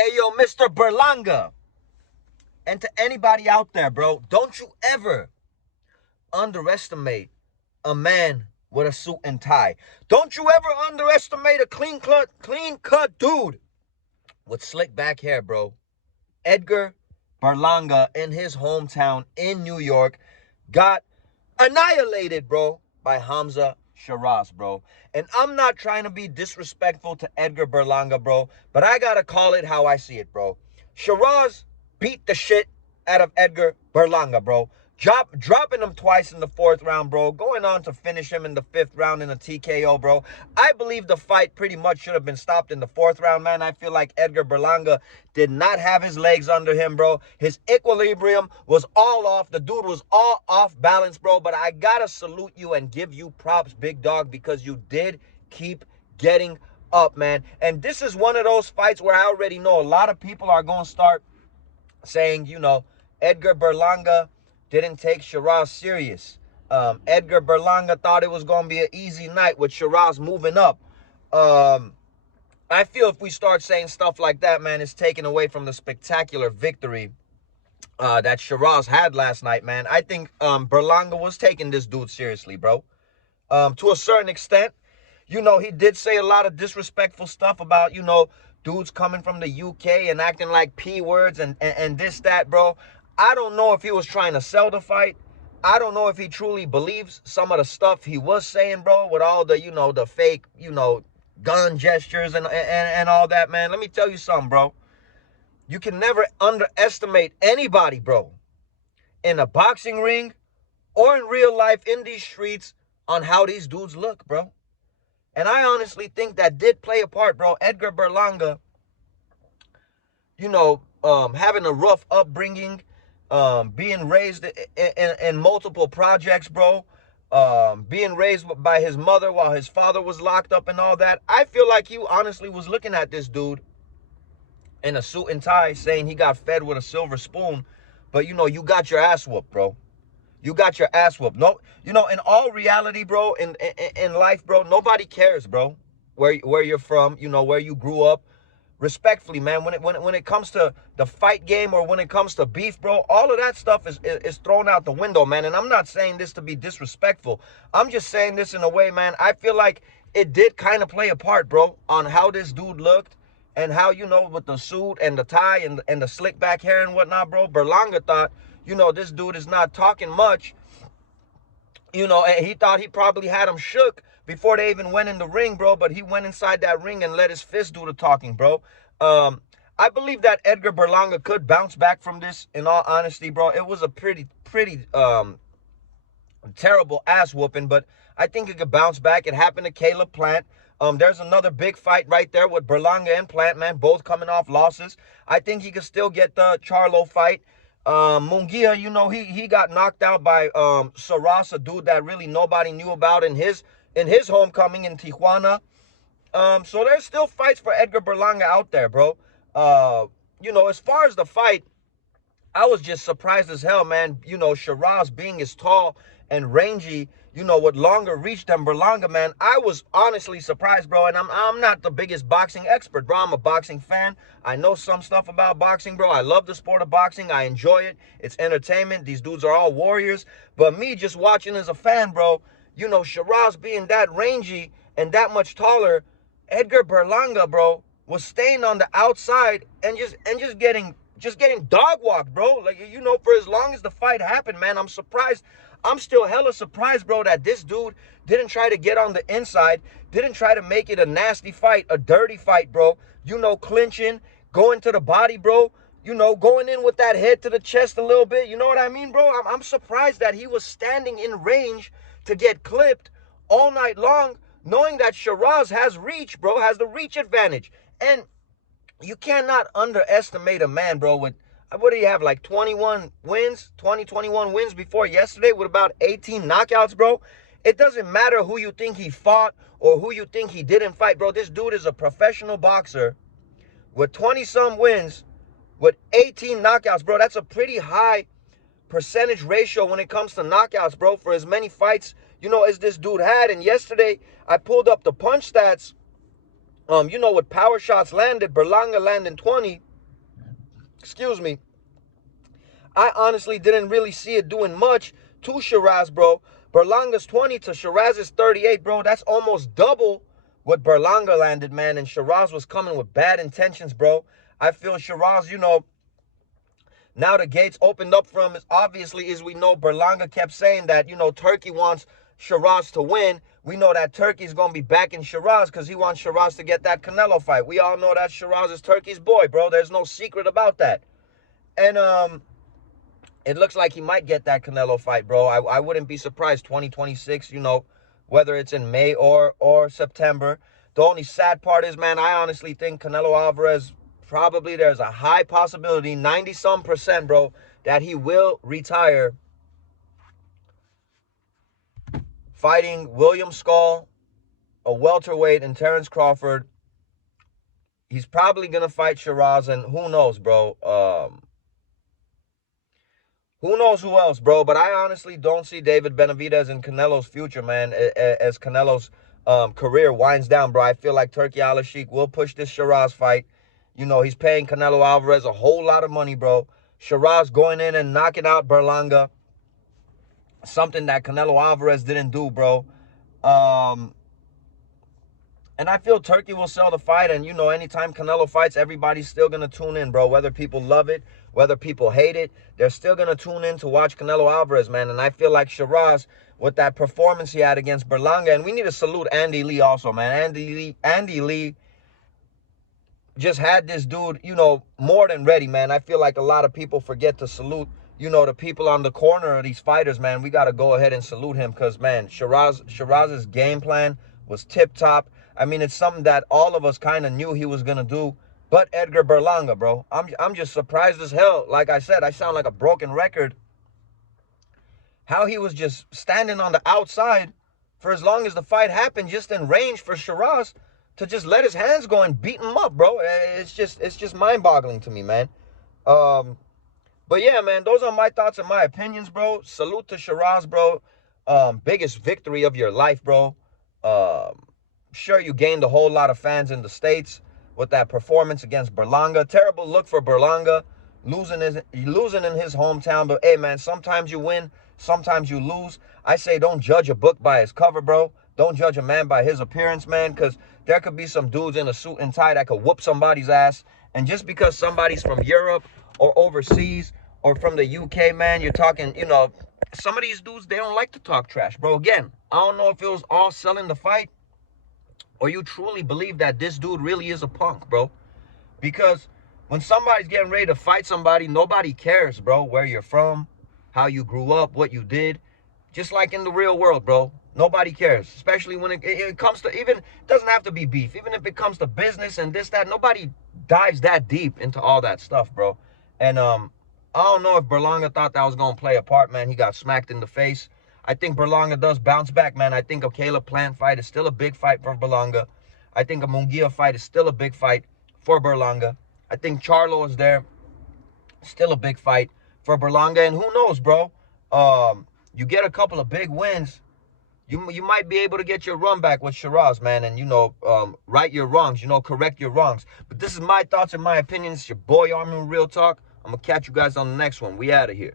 Hey, yo, Mr. Berlanga. And to anybody out there, bro, don't you ever underestimate a man with a suit and tie. Don't you ever underestimate a clean cut dude with slick back hair, bro. Edgar Berlanga in his hometown in New York got annihilated, bro, by Hamzah Sheeraz, bro. And I'm not trying to be disrespectful to Edgar Berlanga, bro, but I gotta call it how I see it, bro. Sheeraz beat the shit out of Edgar Berlanga, bro. Dropping him twice in the 4th round, bro. Going on to finish him in the 5th round in a TKO, bro. I believe the fight pretty much should have been stopped in the 4th round, man. I feel like Edgar Berlanga did not have his legs under him, bro. His equilibrium was all off. The dude was all off balance, bro. But I gotta salute you and give you props, big dog, because you did keep getting up, man. And this is one of those fights where I already know a lot of people are going to start saying, Edgar Berlanga didn't take Sheeraz serious. Edgar Berlanga thought it was going to be an easy night with Sheeraz moving up. I feel if we start saying stuff like that, man, it's taken away from the spectacular victory that Sheeraz had last night, man. I think Berlanga was taking this dude seriously, bro. To a certain extent. He did say a lot of disrespectful stuff about, dudes coming from the UK and acting like P words and this, that, bro. I don't know if he was trying to sell the fight. I don't know if he truly believes some of the stuff he was saying, bro, with all the, the fake, gun gestures and all that, man. Let me tell you something, bro. You can never underestimate anybody, bro, in a boxing ring or in real life in these streets on how these dudes look, bro. And I honestly think that did play a part, bro. Edgar Berlanga, having a rough upbringing, being raised in multiple projects, bro. Being raised by his mother while his father was locked up and all that. I feel like he honestly was looking at this dude in a suit and tie saying he got fed with a silver spoon. But, you got your ass whooped, bro. You got your ass whooped. No, in all reality, bro, in life, bro, nobody cares, bro, where you're from, where you grew up. Respectfully, man, when it comes to the fight game or when it comes to beef, bro, all of that stuff is thrown out the window, man. And I'm not saying this to be disrespectful. I'm just saying this in a way, man, I feel like it did kind of play a part, bro, on how this dude looked and how, with the suit and the tie and the slick back hair and whatnot, bro. Berlanga thought, this dude is not talking much, and he thought he probably had him shook before they even went in the ring, bro. But he went inside that ring and let his fist do the talking, bro. I believe that Edgar Berlanga could bounce back from this, in all honesty, bro. It was a pretty terrible ass whooping, but I think it could bounce back. It happened to Caleb Plant. There's another big fight right there with Berlanga and Plant, man, both coming off losses. I think he could still get the Charlo fight. Munguia, he got knocked out by Sheeraz, a dude that really nobody knew about in his homecoming in Tijuana. So there's still fights for Edgar Berlanga out there, bro. As far as the fight, I was just surprised as hell, man. Sheeraz being as tall and rangy, with longer reach than Berlanga, man. I was honestly surprised, bro. And I'm not the biggest boxing expert, bro. I'm a boxing fan. I know some stuff about boxing, bro. I love the sport of boxing. I enjoy it. It's entertainment. These dudes are all warriors. But me just watching as a fan, bro, Sheeraz being that rangy and that much taller, Edgar Berlanga, bro, was staying on the outside and just getting dog walked, bro. Like, for as long as the fight happened, man, I'm surprised. I'm still hella surprised, bro, that this dude didn't try to get on the inside, didn't try to make it a nasty fight, a dirty fight, bro. Clinching, going to the body, bro. Going in with that head to the chest a little bit. You know what I mean, bro? I'm surprised that he was standing in range to get clipped all night long, knowing that Sheeraz has reach, bro, has the reach advantage. And you cannot underestimate a man, bro, with, what do you have, like 21 wins before yesterday with about 18 knockouts, bro? It doesn't matter who you think he fought or who you think he didn't fight, bro. This dude is a professional boxer with 20-some wins with 18 knockouts, bro. That's a pretty high percentage ratio when it comes to knockouts, bro, for as many fights, as this dude had. And yesterday, I pulled up the punch stats. With power shots landed, Berlanga landed 20. excuse me, I honestly didn't really see it doing much to Sheeraz, bro. Berlanga's 20 to Sheeraz is 38, bro. That's almost double what Berlanga landed, man. And Sheeraz was coming with bad intentions, bro. I feel Sheeraz, now the gates opened up for him. Is obviously, as we know, Berlanga kept saying that, Turkey wants Sheeraz to win. We know that Turkey's going to be backing Sheeraz because he wants Sheeraz to get that Canelo fight. We all know that Sheeraz is Turkey's boy, bro. There's no secret about that. And it looks like he might get that Canelo fight, bro. I wouldn't be surprised. 2026, whether it's in May or September. The only sad part is, man, I honestly think Canelo Alvarez, probably there's a high possibility, 90-some%, bro, that he will retire fighting William Skull, a welterweight, and Terence Crawford. He's probably going to fight Sheeraz, and who knows, bro. Who knows who else, bro? But I honestly don't see David Benavidez in Canelo's future, man, as Canelo's career winds down, bro. I feel like Turkey Al-Sheikh will push this Sheeraz fight. He's paying Canelo Alvarez a whole lot of money, bro. Sheeraz going in and knocking out Berlanga, something that Canelo Alvarez didn't do, bro. And I feel Turkey will sell the fight. And, anytime Canelo fights, everybody's still going to tune in, bro. Whether people love it, whether people hate it, they're still going to tune in to watch Canelo Alvarez, man. And I feel like Sheeraz, with that performance he had against Berlanga, and we need to salute Andy Lee also, man. Andy Lee just had this dude, more than ready, man. I feel like a lot of people forget to salute, the people on the corner of these fighters, man. We got to go ahead and salute him because, man, Sheeraz's game plan was tip-top. I mean, it's something that all of us kind of knew he was going to do. But Edgar Berlanga, bro, I'm just surprised as hell. Like I said, I sound like a broken record. How he was just standing on the outside for as long as the fight happened, just in range for Sheeraz to just let his hands go and beat him up, bro. It's just mind-boggling to me, man. But yeah, man, those are my thoughts and my opinions, bro. Salute to Sheeraz, bro. Biggest victory of your life, bro. Sure, you gained a whole lot of fans in the States with that performance against Berlanga. Terrible look for Berlanga, losing in his hometown. But, hey, man, sometimes you win, sometimes you lose. I say don't judge a book by its cover, bro. Don't judge a man by his appearance, man, because there could be some dudes in a suit and tie that could whoop somebody's ass. And just because somebody's from Europe or overseas or from the UK, man, you're talking, some of these dudes, they don't like to talk trash, bro. Again, I don't know if it was all selling the fight or you truly believe that this dude really is a punk, bro. Because when somebody's getting ready to fight somebody, nobody cares, bro, where you're from, how you grew up, what you did. Just like in the real world, bro. Nobody cares, especially when it comes to, even, it doesn't have to be beef. Even if it comes to business and this, that, nobody dives that deep into all that stuff, bro. And I don't know if Berlanga thought that was going to play a part, man. He got smacked in the face. I think Berlanga does bounce back, man. I think a Caleb Plant fight is still a big fight for Berlanga. I think a Munguia fight is still a big fight for Berlanga. I think Charlo is there. Still a big fight for Berlanga. And who knows, bro? You get a couple of big wins, you might be able to get your run back with Sheeraz, man, and, right your wrongs, correct your wrongs. But this is my thoughts and my opinions. It's your boy Armin Real Talk. I'm going to catch you guys on the next one. We out of here.